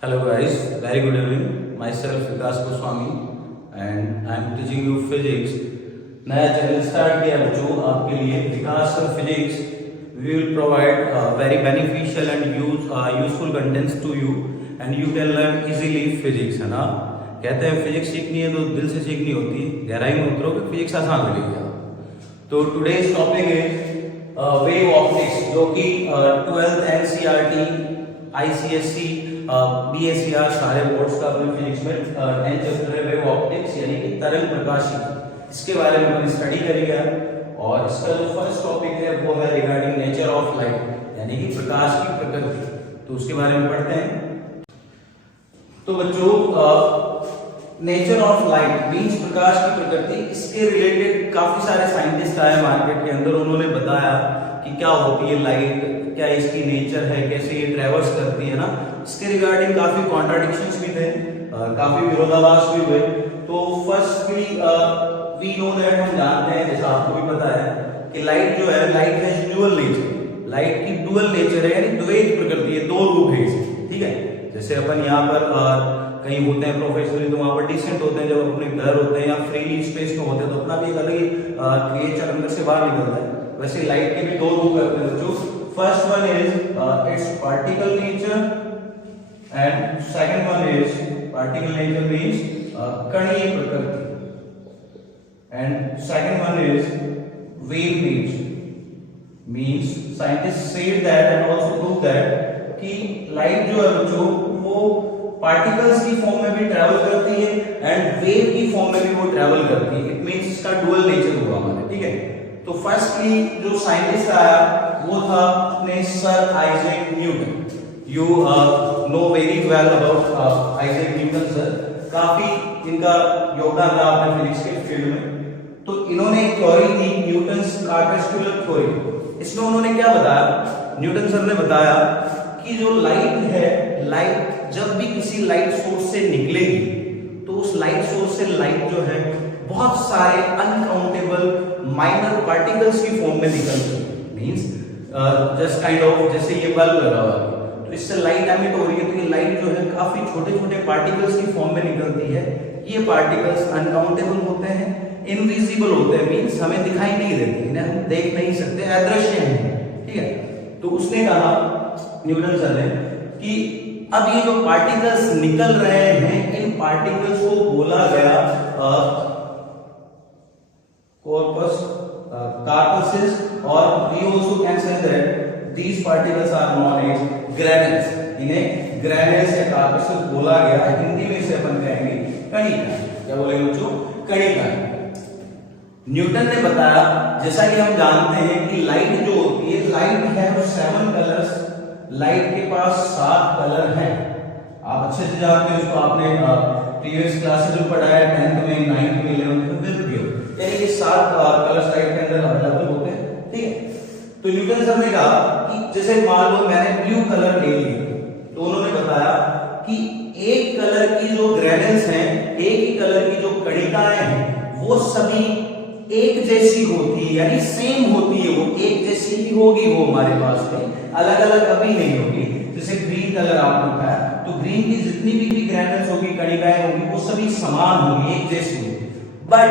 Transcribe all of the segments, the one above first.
Hello guys, very good evening. Myself Vikas Goswami and I am teaching you physics. नया channel start किया बच्चों आपके लिए विकास physics. We will provide very beneficial and useful contents to you and you can learn easily physics, है ना. कहते हैं physics सीखनी है तो दिल से सीखनी होती है, गहराई में उतरोगे फिजिक्स आसान लगेगी. तो today's topic is wave optics, जो कि 12th NCERT ICSE BSER सारे बोर्ड्स का अपने फिजिक्स में 10th चैप्टर है वेव ऑप्टिक्स यानी कि तरंग प्रकाशी. इसके बारे में अपन स्टडी करेंगे. और इसका जो फर्स्ट टॉपिक है वो है रिगार्डिंग नेचर ऑफ लाइट यानी कि प्रकाश की प्रकृति. तो उसके बारे में पढ़ते हैं. तो बच्चों नेचर ऑफ लाइट मींस प्रकाश की प्रकृति. इसके रिलेटेड काफी सारे साइंटिस्ट आए मार्केट के अंदर, उन्होंने बताया कि क्या होती है लाइट, क्या इसकी नेचर है, कैसे ये ट्रेवर्स करती है ना. इसके रिगार्डिंग काफी कॉन्ट्राडिक्शंस भी थे, काफी विरोधाभास भी हुए. तो फर्स्टली वी नो दैट, हम जानते हैं जैसा आपको भी पता है कि लाइट जो है, light has dual nature. Light की ड्यूअल नेचर है यानी द्वैत प्रकृति है, दो रूप है इसके. ठीक है, जैसे अपन यहाँ पर कहीं होते हैं प्रोफेशनली तो वहां पर डिसेंट होते हैं, जब अपने घर होते हैं या फ्रीली स्पेस में होते हैं तो अपना भी एक अलग ही नेचर अंदर से बाहर निकलता है. वैसे लाइट के भी दो रूप है अपने बच्चों. First one is it's particle nature and second one is particle nature means कणीय प्रकृति, and second one is wave nature means scientists said that and also proved that कि लाइट जो है बच्चों वो पार्टिकल्स की फॉर्म में भी ट्रैवल करती है एंड वेव की फॉर्म में भी वो ट्रैवल करती है. इट मींस इसका डुअल नेचर हुआ हमारे. ठीक है, तो फर्स्टली जो साइंटिस्ट आया वो था अपने sir Isaac Newton. You know very well about Isaac Newton sir. काफी इनका योगदान रहा अपने फिजिक्स के फील्ड में. तो इन्होंने एक थ्योरी दी न्यूटन्स कार्टेस्कुलर थ्योरी. इसमें उन्होंने क्या बताया, न्यूटन सर ने बताया कि जो लाइट है, लाइट जब भी किसी लाइट सोर्स से निकलेगी तो उस लाइट सोर्स से लाइट जो है बहुत सारे अनकाउंटेबल माइनर पार्टिकल्स की फॉर्म में निकलती है. मींस जस्ट काइंड ऑफ जैसे ये बल्ब लगा हुआ है तो इससे लाइट एमिट हो रही है, तो ये लाइट जो है काफी छोटे छोटे पार्टिकल्स की फॉर्म में निकलती है. ये पार्टिकल्स अनकाउंटेबल होते हैं, इनविजिबल होते हैं, मींस हमें दिखाई नहीं देते, इन्हें हम देख नहीं सकते, अदृश्य हैं. ठीक है, तो उसने कहा न्यूटन सर ने कि अब ये जो पार्टिकल्स निकल रहे हैं इन पार्टिकल्स को बोला गया कॉर्पस कार्पसेस, और we also can say that these particles are known as granules. इन्हें granules या कार्पसेस बोला गया. हिंदी में इसे अपन कहेंगे कणिका. क्या बोलेंगे बच्चों? कणिका. न्यूटन ने बताया, जैसा कि हम जानते हैं कि लाइट जो होती है, लाइट है 7 कलर्स. लाइट के पास 7 कलर हैं. आप अच्छे से जानते हैं उसको, आपने प्रीवियस क्लासेस में पढ़ा है 10th में, 9th में, 11th में, फिर भी यानी कि 7 कलर्स लाइट के अंदर अवेलेबल होते हैं. ठीक है, तो न्यूटन सर ने कहा कि जैसे मान लो मैंने ब्लू कलर ले लिया, तो उन्होंने बताया कि एक कलर की जो ग्रेनुल्स हैं, एक ही कलर की जो कणिकाएं हैं वो सभी एक जैसी होती है, यानी सेम होती है. वो एक जैसी ही होगी, वो हमारे पास में अलग अलग कभी नहीं होगी. जैसे ग्रीन कलर आपने उठाया तो ग्रीन की जितनी भी ग्रेनुल्स होगी, कणिकाएं होगी, वो सभी समान होगी, एक जैसी होगी. But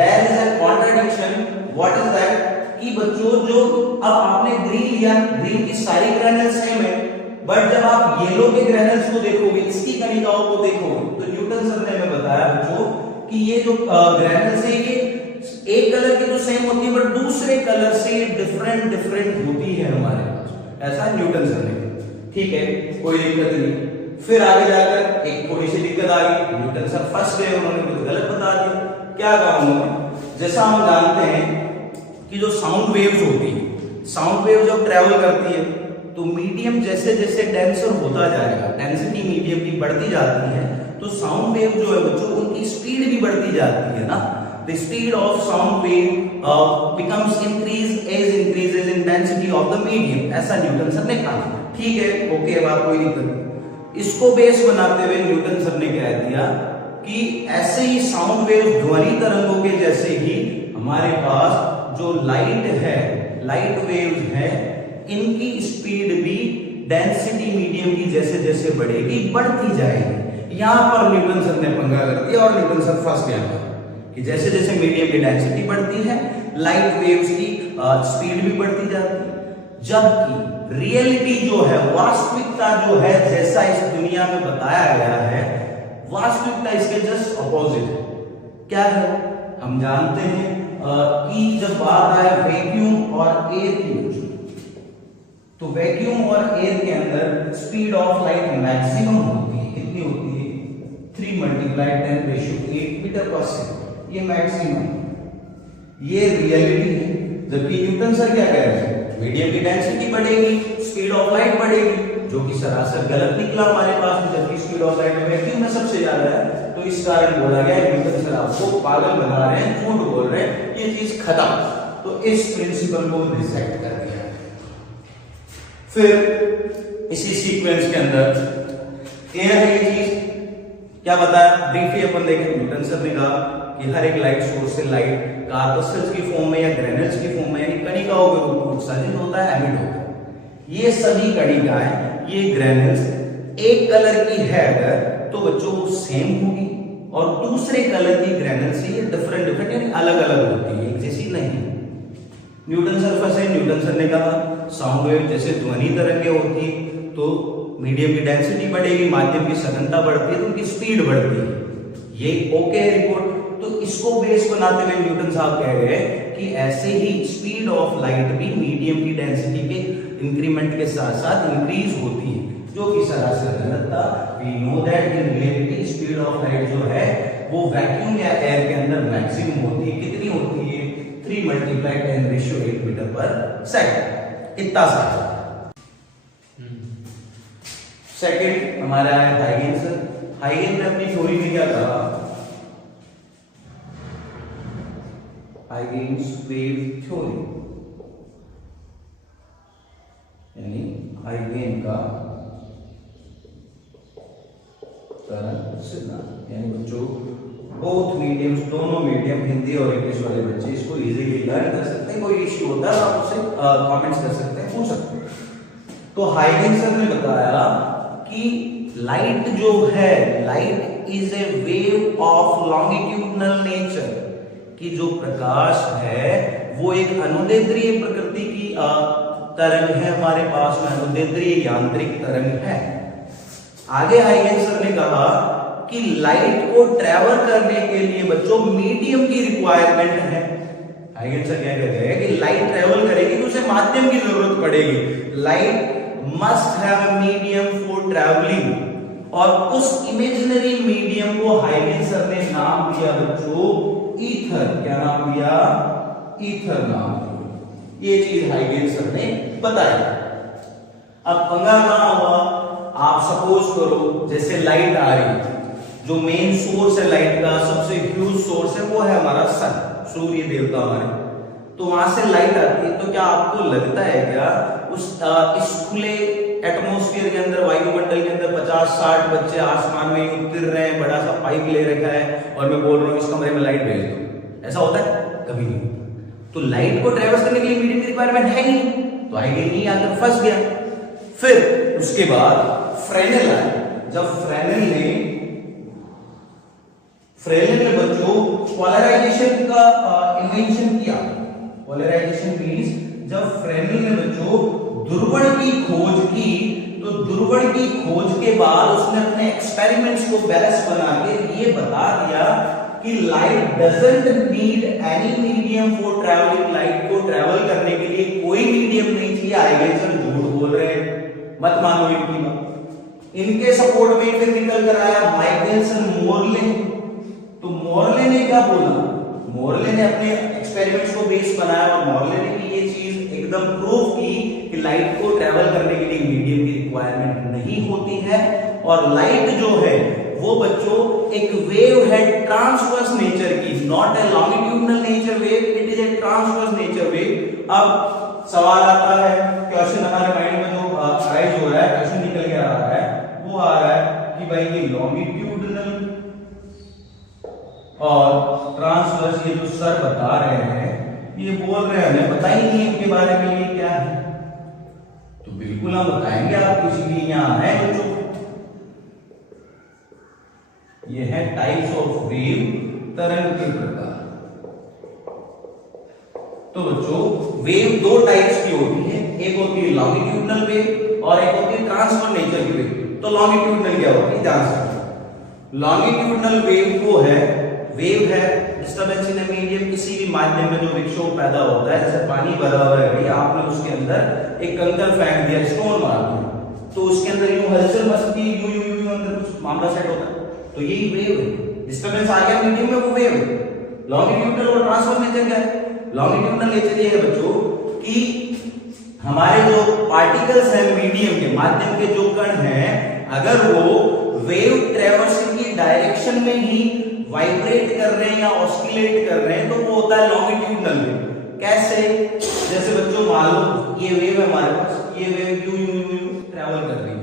there is a contradiction. What is that? कि बच्चों जो अब आपने ग्रीन लिया, ग्रीन की सारी ग्रेनुल्स सेम है, बट जब आप येलो के ग्रेनुल्स को देखोगे, इसकी कणिकाओं को देखोगे, तो न्यूटन सर ने हमें बताया बच्चों कि ये जो ग्रेनुल्स है ये एक कलर की तो सेम होती है बट दूसरे कलर से डिफरेंट होती है हमारे पास. ऐसा न्यूटन सर ने. ठीक है, कोई दिक्कत नहीं. फिर आगे जाकर एक थोड़ी सी दिक्कत आ गई. न्यूटन सर फंस गए, उन्होंने कुछ गलत बता दिया. क्या कहा उन्होंने? जैसा हम जानते हैं कि जो साउंड वेव्स होती है, साउंड वेव जब ट्रेवल करती है तो मीडियम जैसे जैसे डेंसर होता जाएगा, डेंसिटी मीडियम की बढ़ती जाती है, तो साउंड वेव जो है बच्चों उनकी स्पीड भी बढ़ती जाती है ना. The speed of sound wave becomes increases in density of the medium. ऐसा न्यूटन सर ने कहा. ठीक है, ओके, बात कोई दिक्कत नहीं. इसको बेस बनाते हुए न्यूटन सर ने कह दिया कि ऐसे ही साउंड वेव ध्वनि तरंगों के जैसे ही हमारे पास जो लाइट है, लाइट वेव्स है, इनकी स्पीड भी डेंसिटी मीडियम की जैसे जैसे बढ़ेगी बढ़ती जाएगी। यहां पर न्यूटन सर ने पंगा कर दिया और न्यूटन सर फंस गया कि जैसे जैसे मीडियम की डेंसिटी बढ़ती है लाइट वेव्स की स्पीड भी बढ़ती जाती है, जबकि रियलिटी जो है, वास्तविकता जो है, जैसा इस दुनिया में बताया गया है, वास्तविकता इसके जस्ट अपोजिट है। क्या है? हम जानते हैं कि जब बात आए वैक्यूम और एयर की, तो वैक्यूम और एयर के अंदर स्पीड ऑफ लाइट मैक्सिमम होती है। कितनी होती है? 3 × 10⁸ मीटर पर सेकंड, ये मैक्सिमम, ये रियलिटी है। जबकि न्यूटन सर क्या कह रहे हैं? मीडियम की डेंसिटी बढ़ेगी, स्पीड ऑफ लाइट बढ़ेगी, जो कि सरासर गलत निकला हमारे पास में, जबकि स्पीड ऑफ लाइट में वैक्यूम में सबसे ज्यादा है। तो इस कारण बोला गया न्यूटन सर आपको पागल बना रहे हैं, झूठ बोल रहे हैं, ये चीज खत्म। तो इस प्रिंसिपल को रिजेक्ट कर दिया। फिर इसी सीक्वेंस के अंदर एयर है, ये चीज क्या बताया ब्रीफली अपन देखें। न्यूटन सर ने कहा कि हर एक लाइट सोर्स से लाइट कार्पस्कल्स की फॉर्म में या ग्रेनुल्स की फॉर्म में यानी कणिकाओं के रूप में उत्सर्जित होता है, एमिट होता है। ये सभी कणिकाएं, ये ग्रेनुल्स एक कलर की है अगर तो बच्चों वो सेम होगी, और दूसरे कलर की ग्रेनुल्स से ये डिफरेंट यानी अलग अलग होती है, एक जैसी नहीं। न्यूटन सर फंसे। न्यूटन सर ने कहा साउंड वेव जैसे ध्वनि तरंगें होती तो मीडियम की डेंसिटी बढ़ेगी, माध्यम की सघनता बढ़ती है तो उनकी स्पीड बढ़ती है। ये ओके है रिपोर्ट। तो इसको बेस बनाते हुए न्यूटन साहब कह गए कि ऐसे ही स्पीड ऑफ लाइट भी मीडियम की डेंसिटी के इंक्रीमेंट के साथ साथ इंक्रीज होती है, जो कि सरासर गलत था। We know that in reality speed of light जो है वो वैक्यूम या एयर के अंदर मैक्सिमम होती है। कितनी होती है? 3 × 10⁸ मीटर पर सेकंड, इतना सा। सेकंड हमारा है हाइगेन सर। हाइगेन ने अपनी थ्योरी में क्या कहा? हाइगेन्स वेव थ्योरी, यानी हाइगेन का तरंग सिद्धांत। यानी बच्चों बोथ मीडियम्स, दोनों मीडियम हिंदी और इंग्लिश वाले बच्चे इसको इजीली लर्न कर सकते हैं। कोई इश्यू होता है आप उससे कमेंट्स कर सकते हैं, पूछ सकते हैं। तो हाइगेन सर ने बताया कि लाइट जो है, light is a wave of longitudinal nature, कि जो प्रकाश है वो एक अनुदैर्ध्य प्रकृति की तरंग है, हमारे पास में अनुदैर्ध्य यांत्रिक तरंग है। आगे हाइगेन सर ने कहा कि लाइट को ट्रैवल करने के लिए बच्चों मीडियम की रिक्वायरमेंट है। हाइगेन सर क्या कहते हैं कि लाइट ट्रैवल करेगी तो उसे माध्यम की जरूरत पड़ेगी। Light must have a medium for travelling, और उस इमेजिनरी मीडियम को हाइगेन सर ने नाम दिया बच्चों ईथर। क्या नाम दिया? ईथर नाम दिया। ये चीज हाइगेन सर ने बताई। अब पंगा कहां हुआ? आप सपोज करो जैसे लाइट आ रही है, जो मेन सोर्स है लाइट का, सबसे ह्यूज सोर्स है वो है हमारा सन, सूर्य देवता हमारे। तो वहां से लाइट आती है, तो क्या आपको लगता है क्या उस इस खुले एटमॉस्फेयर के अंदर, वायुमंडल के अंदर 50-60 बच्चे आसमान में उतर रहे हैं, बड़ा सा पाइप ले रखा है और मैं बोल रहा हूँ इस कमरे में लाइट भेज दो, ऐसा होता है? कभी नहीं होता। तो लाइट को ट्रेवल्स करने के लिए मीडियम की रिक्वायरमेंट है ही नहीं, तो हाइगेन नहीं आकर फंस गया। फिर उसके बाद फ्रेनेल आया। जब फ्रेनेल ने बच्चों पोलराइजेशन का इन्वेंशन किया। पोलराइजेशन मींस जब फ्रेनेल ने बच्चों ध्रुवण की खोज की, तो ध्रुवण की खोज के बाद उसने अपने एक्सपेरिमेंट्स को बेस बना के ये बता दिया कि light doesn't need any medium for travelling. Light को ट्रैवल करने के लिए कोई मीडियम नहीं चाहिए। हाइगेन सर झूठ बोल रहे हैं, मत मानो इनकी बात। इनके सपोर्ट में फिर निकल कर आया माइकलसन मोरले। तो मोरले ने क्या बोला? मोरले ने अपने एक्सपेरिमेंट्स को बेस बनाया और मोरले ने भी ये चीज एकदम प्रूव की कि लाइट को ट्रैवल करने के लिए मीडियम की रिक्वायरमेंट नहीं होती है, और लाइट जो है वो बच्चों एक वेव है ट्रांसवर्स नेचर की, not a longitudinal nature wave, it is a transverse nature wave. अब सवाल आता है, क्वेश्चन हमारे माइंड में जो अराइज हो रहा है, क्वेश्चन निकल के आ रहा है, वो आ रहा है कि भाई ये लॉन्गिट्यूडनल और ट्रांसवर्स, ये जो सर बता रहे हैं, ये बोल रहे हैं हमें पता ही नहीं इनके बारे में ये क्या है। तो बिल्कुल हम बताएंगे आपको, इसलिए यहाँ है बच्चों, ये है टाइप्स ऑफ वेव, तरंग के प्रकार। तो बच्चों वेव दो टाइप्स की होती है, एक होती है लॉन्गिट्यूडनल वेव और एक होती है ट्रांसफर नेचर की वेव। तो लॉन्गिट्यूडनल क्या होती है, ध्यान से। लॉन्गिट्यूडनल वेव वो है, वेव है डिस्टर्बेंस इन मीडियम, किसी भी माध्यम में जो विक्षोभ पैदा होता है, जैसे पानी भरा हुआ है, आपने उसके अंदर एक कंकड़ फेंक दिया, स्टोन मार दिया, तो उसके अंदर यूं हलचल मचती है, यूं अंदर कुछ मामला सेट होता है, तो यही वेव है। डिस्टर्बेंस आ गया मीडियम में, वो वेव है। लॉन्गिट्यूडनल और ट्रांसफर नेचर क्या है? लॉन्गिट्यूडनल नेचर ये है बच्चों कि हमारे जो पार्टिकल्स हैं मीडियम के, माध्यम के जो कण हैं, अगर वो वेव ट्रैवर्सिंग की डायरेक्शन में ही वाइब्रेट कर रहे हैं या ऑस्किलेट कर रहे हैं, तो वो होता है लॉन्गिट्यूडनल वेव। कैसे? जैसे बच्चों मान लो ये वेव है हमारे पास, ये wave you you you travel कर रही है,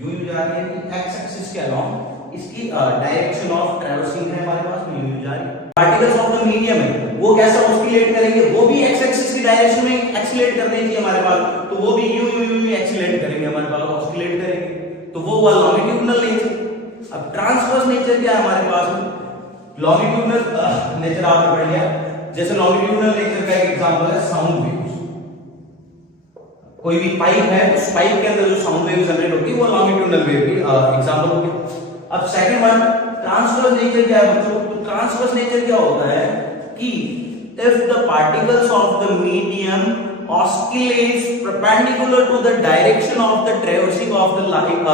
यू जा रही है एक्स एक्सिस के अलोंग, इसकी डायरेक्शन ऑफ ट्रैवर्सिंग है हमारे पास, यू जा रही है। पार्टिकल्स ऑफ द मीडियम है, वो कैसा ऑस्किलेट करेंगे, वो भी एक्स एक्सिस की डायरेक्शन में एक्सीलरेट करने चाहिए हमारे पास, तो वो भी यू यू यू एक्सीलरेट करेंगे हमारे पास, ऑस्किलेट करेंगे, तो वो हुआ लॉन्गिट्यूडनल नेचर। अब ट्रांसवर्स नेचर क्या है हमारे पास में? लॉन्गिट्यूडनल नेचर आपने पढ़ लिया, जैसे लॉन्गिट्यूडनल नेचर का एक एग्जांपल है साउंड वेव्स। कोई भी पाइप है, उस पाइप के अंदर जो साउंड वेव जनरेट होती है वो लॉन्गिट्यूडनल वेव की एग्जांपल हो गया। अब सेकंड वन ट्रांसवर्स नेचर क्या है बच्चों? तो ट्रांसवर्स नेचर क्या होता है कि if the particles of the medium oscillates perpendicular to the direction of the traversing of the light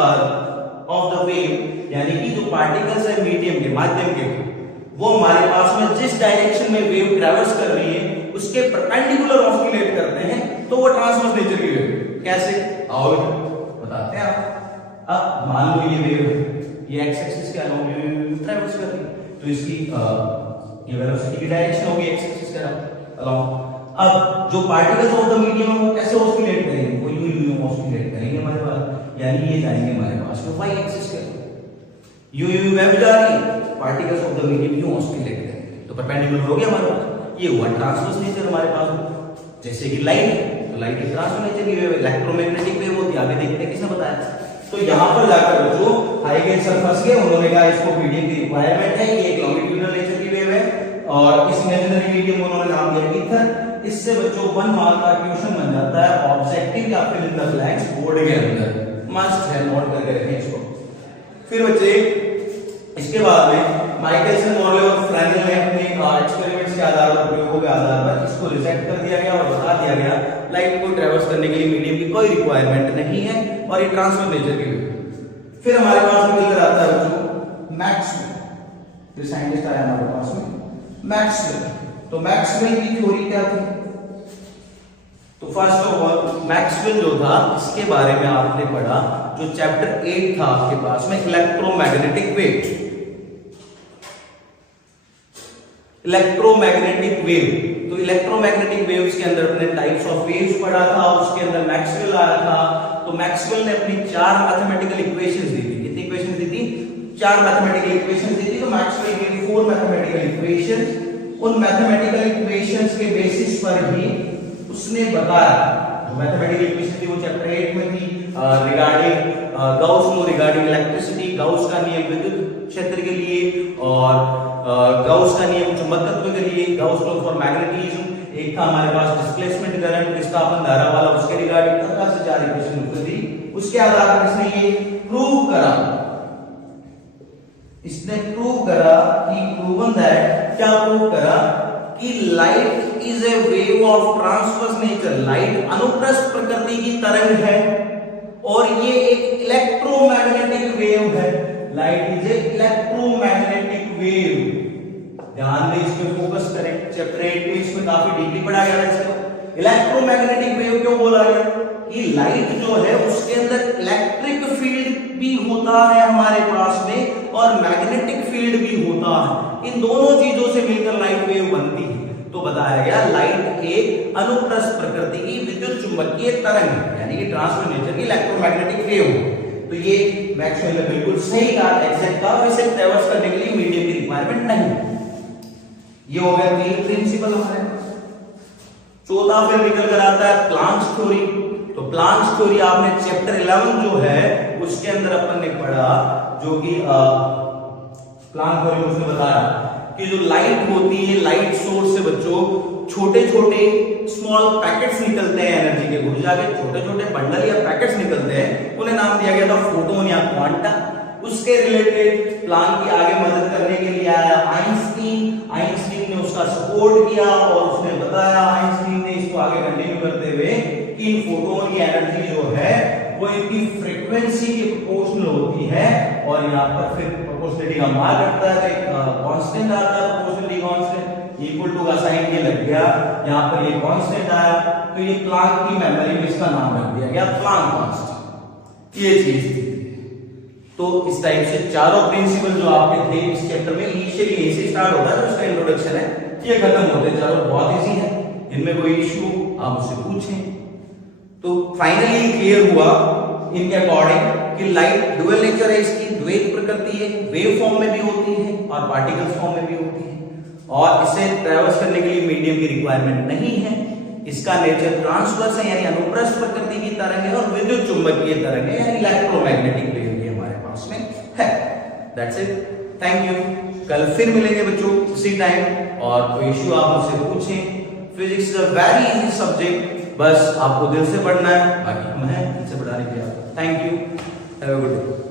of the wave, यानी कि जो पार्टिकल्स है मीडियम के, माध्यम के, वो हमारे पास में जिस डायरेक्शन में वेव ट्रैवर्स कर रही है उसके परपेंडिकुलर ऑस्किलेट करते हैं, तो वो ट्रांसवर्स नेचर की वेव। कैसे? आओ बताते हैं आप। अब मान लो ये वेव ये एक्स एक्सिस के अलोंग ट्रैवर्स कर रही है, तो इसकी ये वेलोसिटी की डायरेक्शन होगी एक्स एक्सिस के अलोंग। अब जो पार्टिकल्स ऑफ द मीडियम है वो कैसे ऑस्किलेट करेंगे? वो यू यू ऑस्किलेट करेंगे हमारे पास, यानी ये जाएंगे हमारे पास में वाई एक्सिस के, यू यू वेव जा रही है, पार्टिकल्स ऑफ द मीडियम यूं ऑस्किलेट करेंगे, तो परपेंडिकुलर हो गया हमारे पास। ये हुआ ट्रांसवर्स नेचर हमारे पास में। जैसे कि लाइट, तो लाइट एक ट्रांसवर्स नेचर की वेव, इलेक्ट्रोमैग्नेटिक वेव होती है, आगे देखते हैं किसने बताया। तो यहां पर जाकर जो हाइगेन सर फंस गए, उन्होंने कहा इसको पीडीएफ की रिक्वायरमेंट है, ये एक लॉन्गिट्यूडनल नेचर की वेव है, और इस इमेजिनरी मीडियम उन्होंने नाम दिया ईथर। इससे बच्चों 1 मार्क का क्वेश्चन बन जाता है ऑब्जेक्टिव या fill in the blanks board के अंदर, मस्ट है, नोट करके रखें इसको। फिर बच्चे इसके बाद में माइकलसन, मॉर्ले और फ्रेनेल ने अपने एक्सपेरिमेंट्स के आधार पर, प्रयोगों के आधार पर इसको रिजेक्ट कर दिया गया और बता दिया गया लाइट को ट्रैवर्स करने के लिए मीडियम की कोई रिक्वायरमेंट नहीं है और ये ट्रांसफर नेचर की वेव। फिर हमारे पास में मिलकर आता है बच्चों मैक्सवेल, जो साइंटिस्ट आया हमारे पास में मैक्सवेल। तो मैक्सवेल की थ्योरी क्या थी? तो फर्स्ट ऑफ ऑल मैक्सवेल जो था, इसके बारे में आपने पढ़ा जो चैप्टर 8 था आपके पास में, इलेक्ट्रोमैग्नेटिक वेव। इलेक्ट्रोमैग्नेटिक वेव, तो इलेक्ट्रोमैग्नेटिक वेव्स के अंदर अपने टाइप्स ऑफ वेव्स पढ़ा था, उसके अंदर मैक्सवेल आया था। तो मैक्सवेल ने अपनी 4 मैथमेटिकल इक्वेशंस दी थी। कितनी इक्वेशंस दी थी? 4 मैथमेटिकल इक्वेशंस दी थी। तो मैक्सवेल की 4 मैथमेटिकल इक्वेशंस, उन मैथमेटिकल इक्वेशंस के बेसिस पर ही उसने बताया, जो मैथमेटिकल इक्वेशन थी वो चैप्टर 8 में थी, regarding Gauss law regarding electricity, Gauss का नियम विद्युत क्षेत्र के लिए, और गाउस का नियम चुंबकत्व के लिए, गाउस लॉ फॉर मैग्नेटिज्म, एक था हमारे पास डिस्प्लेसमेंट करंट, विस्थापन धारा वाला, उसके रिगार्डिंग तरह से 4 इक्वेशन उसने दी। उसके आधार पर इसने ये प्रूव करा, इसने प्रूव करा कि प्रूवन दैट, क्या प्रूव करा कि light is a wave of transverse nature, light अनुप्रस्थ प्रकृति की तरंग है और ये एक इलेक्ट्रोमैग्नेटिक वेव है। Light is a electromagnetic wave. ध्यान दें, इस पे फोकस करें, चैप्टर 8 में इसमें काफी डीपली पढ़ा गया है इसको। इलेक्ट्रोमैग्नेटिक वेव क्यों बोला गया? कि लाइट जो है उसके अंदर इलेक्ट्रिक फील्ड भी होता है हमारे पास में और मैग्नेटिक फील्ड भी होता है, इन दोनों चीजों से मिलकर लाइट वेव बनती है। तो बताया गया लाइट एक अनुप्रस्थ प्रकृति की विद्युत चुंबकीय तरंग है, यानी कि ट्रांसफर नेचर की इलेक्ट्रोमैग्नेटिक वेव। तो ये मैक्सवेल ने बिल्कुल सही कहा, एग्जैक्ट कहा, इसे ट्रैवर्स करने के लिए मीडियम की रिक्वायरमेंट नहीं। ये हो गया 3 प्रिंसिपल हमारे। चौथा फिर निकल कर आता है प्लांक्स थ्योरी। तो प्लांक्स थ्योरी आपने चैप्टर 11 जो है उसके अंदर अपन ने पढ़ा, जो कि प्लांक थ्योरी उसने बताया कि जो लाइट होती है, लाइट सोर्स से बच्चों छोटे छोटे स्मॉल पैकेट्स निकलते हैं एनर्जी के, ऊर्जा के छोटे छोटे बंडल या पैकेट्स निकलते हैं, उन्हें नाम दिया गया था फोटोन या क्वांटम। उसके रिलेटेड प्लांक की आगे मदद करने के लिए आया आइंस्टीन ने उसका सपोर्ट किया और उसने बताया, आइंस्टीन ने इसको आगे कंटिन्यू करते हुए कि इन फोटोन की एनर्जी जो है वो इनकी फ्रीक्वेंसी के प्रोपोर्शनल होती है, और यहाँ पर फिर प्रोपोर्शनलिटी का मान रखता है, कांस्टेंट आता है, प्रोपोर्शनलिटी कांस्टेंट इक्वल टू का साइन ये लग गया, यहाँ पर ये कांस्टेंट आया, तो ये प्लांक की मेमोरी में इसका नाम रख दिया गया प्लांक कांस्टेंट। ये चीज थी। तो इस टाइप से चारों प्रिंसिपल जो आपके थे इस चैप्टर में, इनिशियली यहीं से स्टार्ट होता है, उसका इंट्रोडक्शन है, ये खत्म होते हैं चारों, बहुत इजी है, इनमें कोई इश्यू आप उससे पूछें। तो फाइनली क्लियर हुआ इनके अकॉर्डिंग कि लाइट डुअल नेचर है, इसकी द्वैत प्रकृति है, वेव फॉर्म में भी होती है और पार्टिकल्स फॉर्म में भी होती है, और इसे ट्रैवर्स करने के लिए मीडियम की रिक्वायरमेंट नहीं है। इसका नेचर ट्रांसवर्स है यानी अनुप्रस्थ प्रकृति की तरंग है, और विद्युत चुंबकीय तरंग है यानी इलेक्ट्रोमैग्नेटिक वेव भी हमारे पास में है। That's it, thank you. कल फिर मिलेंगे बच्चों इसी टाइम, और कोई इश्यू आप मुझसे पूछें। Physics is a very easy subject, बस आपको दिल से पढ़ना है, बाकी हम हैं दिल से पढ़ाने के लिए। Thank you, have a good day.